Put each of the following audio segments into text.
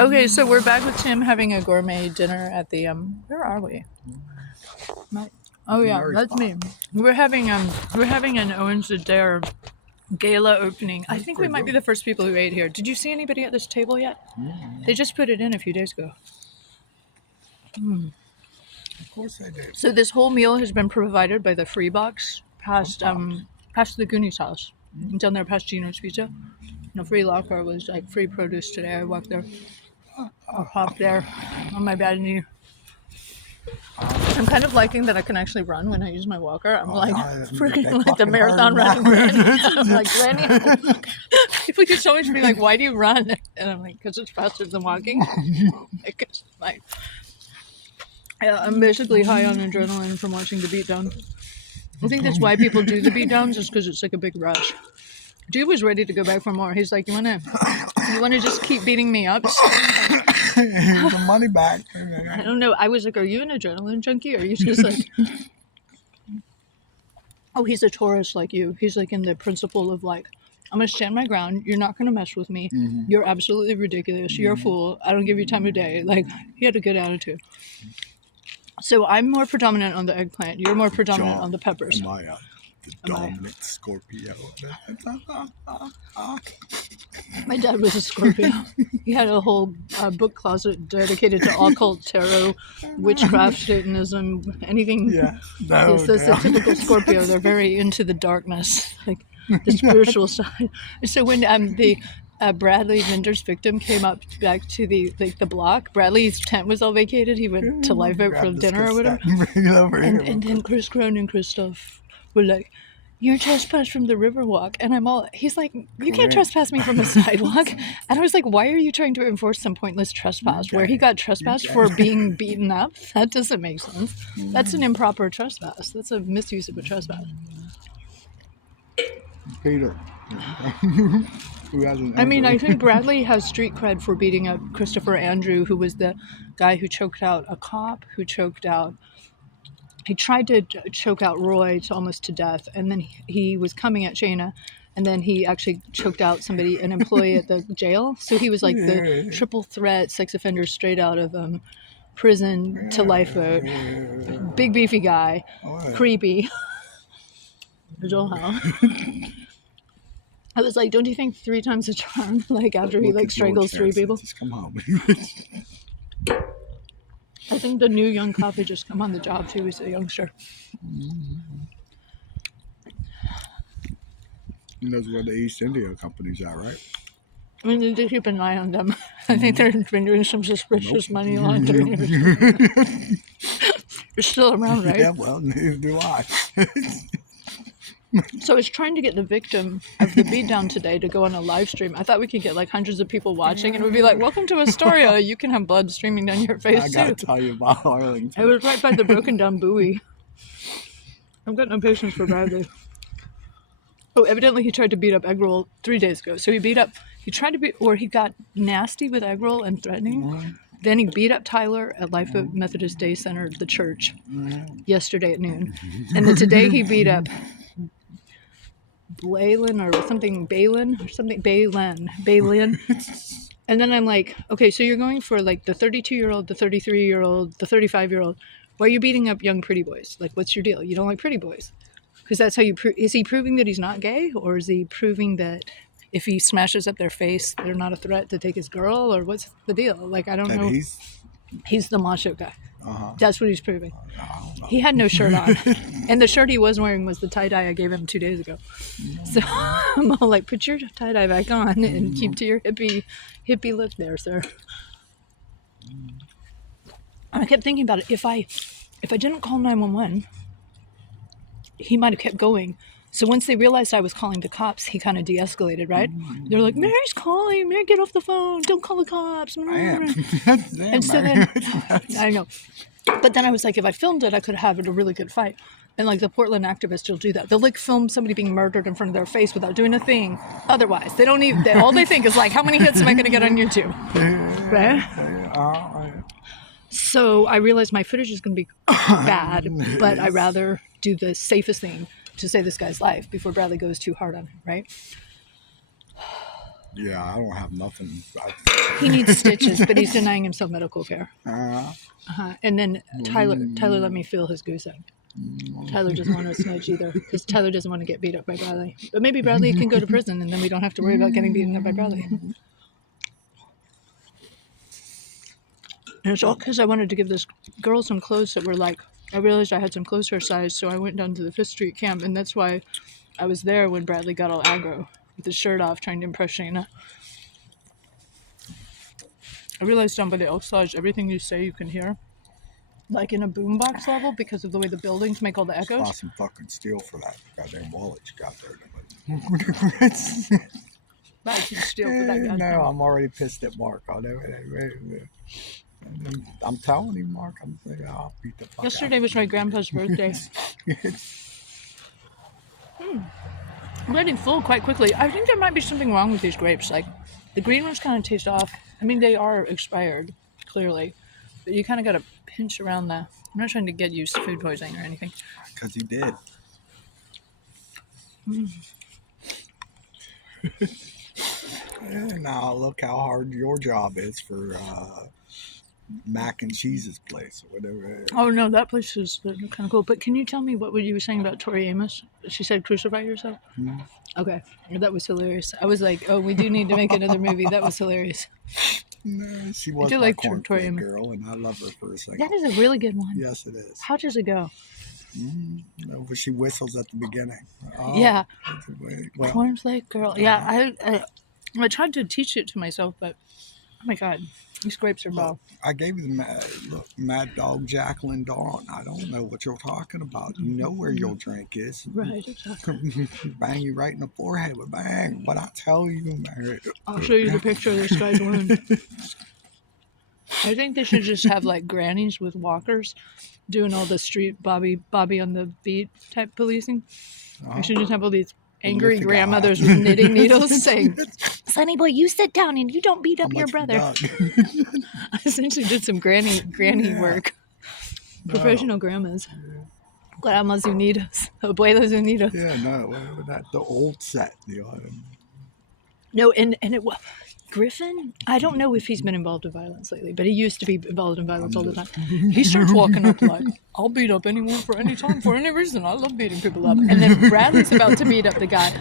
Okay, so we're back with Tim having a gourmet dinner at the where are we? Oh yeah, that's me. We're having an Owens Adair gala opening. I think we might be the first people who ate here. Did you see anybody at this table yet? They just put it in a few days ago. Of course I did. So this whole meal has been provided by the free box past the Goonies house. Down there past Gino's Pizza. The free locker was like free produce today. I walked there. I hopped there on my bad knee. I'm kind of liking that I can actually run when I use my walker. I'm freaking like the marathon running. I'm like, Granny, people just always be like, why do you run? And I'm like, because it's faster than walking. I'm basically high on adrenaline from watching the beatdown. I think that's why people do the beatdowns, is because it's like a big rush. Dude was ready to go back for more. He's like, you wanna just keep beating me up? Here's the money back. I don't know. I was like, are you an adrenaline junkie? Or are you just like... Oh, he's a Taurus like you. He's like in the principle of like, I'm going to stand my ground. You're not going to mess with me. You're absolutely ridiculous. You're a fool. I don't give you time of day. Like, he had a good attitude. So I'm more predominant on the eggplant. You're more predominant on the peppers. Am I the dominant Scorpio? My dad was a Scorpio. He had a whole book closet dedicated to occult, tarot, witchcraft, Satanism, anything. Yeah, That's the typical Scorpio. They're very into the darkness, like the spiritual side. So when the Bradley Vinder's victim came up back to the block, Bradley's tent was all vacated. He went to Live Oak for dinner or whatever. And then Chris Crone and Christoph were like, you're trespassed from the Riverwalk. And he's like, you can't trespass me from a sidewalk. And I was like, why are you trying to enforce some pointless trespass where he got trespassed for being beaten up? That doesn't make sense. That's an improper trespass. That's a misuse of a trespass. Peter. I mean, I think Bradley has street cred for beating up Christopher Andrew, who was the guy who choked out a cop, he tried to choke out Roy almost to death, and then he was coming at Shayna, and then he actually choked out an employee at the jail. So he was like the triple threat sex offender straight out of prison to lifeboat. Big beefy guy, creepy. I was like, don't you think 3 times a charm? Like after he like strangles 3 people. Just come home. I think the new young cop had just come on the job too. He's a youngster. He knows where the East India Company's at, right? I mean, they do keep an eye on them. I think they've been doing some suspicious money laundering. They're still around, right? Yeah, well, neither do I. So I was trying to get the victim of the beatdown today to go on a live stream. I thought we could get like hundreds of people watching, and it would be like, welcome to Astoria. You can have blood streaming down your face, I gotta tell you about Arlington. It was right by the broken down buoy. I've got no patience for Bradley. Oh, evidently he tried to beat up Eggroll 3 days ago. So he got nasty with Eggroll and threatening. Then he beat up Tyler at Lifeboat Methodist Day Center, the church, yesterday at noon. And then today he beat up Balin. And then I'm like, okay, so you're going for like the 32-year-old, the 33-year-old, the 35-year-old. Why are you beating up young pretty boys? Like, what's your deal? You don't like pretty boys. Because that's how is he proving that he's not gay? Or is he proving that if he smashes up their face, they're not a threat to take his girl? Or what's the deal? Like, I don't know. He's the macho guy. That's what he's proving. He had no shirt on. And the shirt he was wearing was the tie-dye I gave him 2 days ago. So I'm all like, put your tie-dye back on and keep to your hippie look there, sir. And I kept thinking about it. If I didn't call 911, he might have kept going. So once they realized I was calling the cops, he kind of de-escalated, right? They're like, Mary's calling. Mary, get off the phone. Don't call the cops. I am. And so then, I know. But then I was like, if I filmed it, I could have a really good fight. And like the Portland activists will do that. They'll like film somebody being murdered in front of their face without doing a thing. Otherwise, they don't even, all they think is like, how many hits am I going to get on YouTube? Right? So I realized my footage is going to be bad, but I'd rather do the safest thing to save this guy's life before Bradley goes too hard on him, right? Yeah, I don't have nothing. He needs stitches, but he's denying himself medical care. Uh, And then Tyler let me feel his goose egg. Tyler doesn't want to snitch either because Tyler doesn't want to get beat up by Bradley. But maybe Bradley can go to prison and then we don't have to worry about getting beaten up by Bradley. And it's all because I wanted to give this girl some clothes that were like, I realized I had some clothes her size, so I went down to the 5th Street camp, and that's why I was there when Bradley got all aggro with his shirt off trying to impress Shayna. I realized down by the Elks Lodge, everything you say you can hear, like in a boombox level, because of the way the buildings make all the buy echoes. some fucking steel for that goddamn wallet you got there. Buy some steel for that guy. No, I'm already pissed at Mark. I'm telling you, Mark. I'll beat the fuck Yesterday was my grandpa's birthday. I'm getting full quite quickly. I think there might be something wrong with these grapes. Like, the green ones kind of taste off. I mean, they are expired, clearly. But you kind of got to pinch around the... I'm not trying to get you food poisoning or anything. Because he did. Now look how hard your job is for Mac and Cheese's place or whatever. Oh, no, that place is kind of cool. But can you tell me what you were saying about Tori Amos? She said crucify yourself? Mm-hmm. Okay. That was hilarious. I was like, oh, we do need to make another movie. That was hilarious. No, she was do my like cornflake Tori Amos. girl, and I love her for a second. That is a really good one. Yes, it is. How does it go? No, but she whistles at the beginning. Oh, Yeah. Well, Cornflake girl. Yeah, I tried to teach it to myself, but oh my god, these grapes are bomb. I gave you the Mad Dog Jacqueline Dawn. I don't know what you're talking about. You know where your drink is. Right, exactly. Bang you right in the forehead with bang. What I tell you, man. I'll show you the picture of this guy's wound. I think they should just have like grannies with walkers doing all the street Bobby on the beat type policing. I should just have all these angry grandmothers with knitting needles saying, "Sonny boy, you sit down and you don't beat up your brother." I essentially did some granny work. Professional grandmas. Grandmas unidas. Abuelas unidas. Yeah, no, that the old set. No, and it was Griffin. I don't know if he's been involved in violence lately, but he used to be involved in violence all the time. He starts walking up like, "I'll beat up anyone for any time, for any reason. I love beating people up." And then Bradley's about to beat up the guy.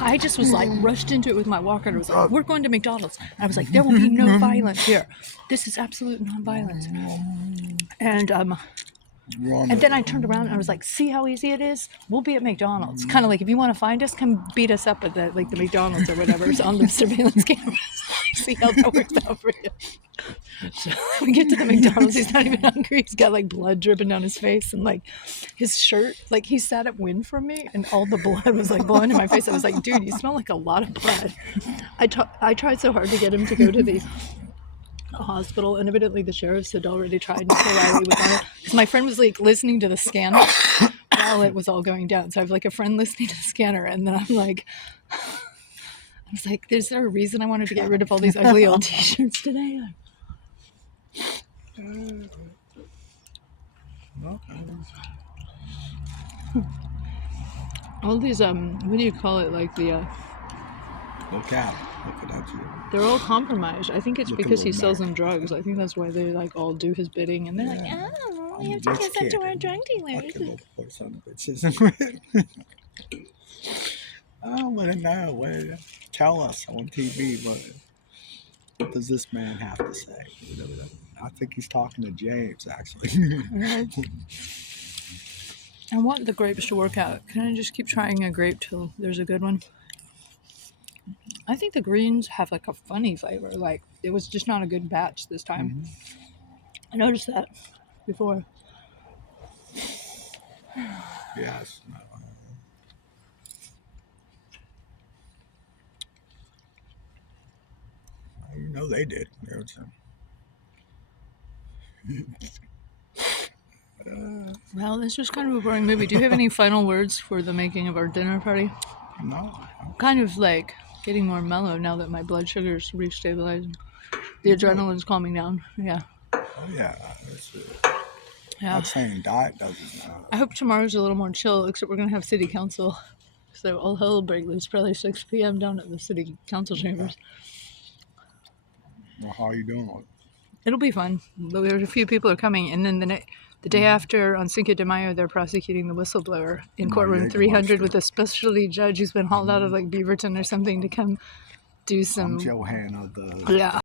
I just was like rushed into it with my walker and was like, "We're going to McDonald's." I was like, "There will be no violence here. This is absolute non-violence." And then I turned around and I was like, "See how easy it is? We'll be at McDonald's. Kind of like, if you want to find us, come beat us up at the McDonald's or whatever. It's on the surveillance cameras. See how that works out for you." So we get to the McDonald's. He's not even hungry. He's got like blood dripping down his face and like his shirt. Like he sat upwind from me and all the blood was like blowing in my face. I was like, "Dude, you smell like a lot of blood." I tried so hard to get him to go to the hospital, and evidently the sheriffs had already tried and so Riley was on it because my friend was like listening to the scanner while it was all going down. So I have like a friend listening to the scanner, and then I was like, is there a reason I wanted to get rid of all these ugly old t-shirts today? All these what do you call it, like the Look at that. They're all compromised. I think it's Look because he at little sells Mary. them drugs. I think that's why they like all do his bidding, and they're like, Yeah. "Oh, I'm you a have to rich get that to kid. our drug dealer." Fucking little poor son of bitches. Oh, but no, wait. Tell us on TV what does this man have to say? I think he's talking to James, actually. Right. I want the grapes to work out. Can I just keep trying a grape till there's a good one? I think the greens have like a funny flavor. Like it was just not a good batch this time. Mm-hmm. I noticed that before. Yes. You know they did. Well, this was kind of a boring movie. Do you have any final words for the making of our dinner party? No. Kind of like getting more mellow now that my blood sugar's restabilizing. The adrenaline's calming down. Yeah. Oh, yeah. Yeah. Not saying diet doesn't. I hope tomorrow's a little more chill, except we're going to have city council So all hell will break loose, probably 6 p.m. down at the city council chambers. Well, how are you doing? It'll be fun. But a few people are coming, and then the day after on Cinco de Mayo, they're prosecuting the whistleblower in courtroom 300 with a specialty judge who's been hauled out of like Beaverton or something to come do some. I'm Johanna, the Yeah.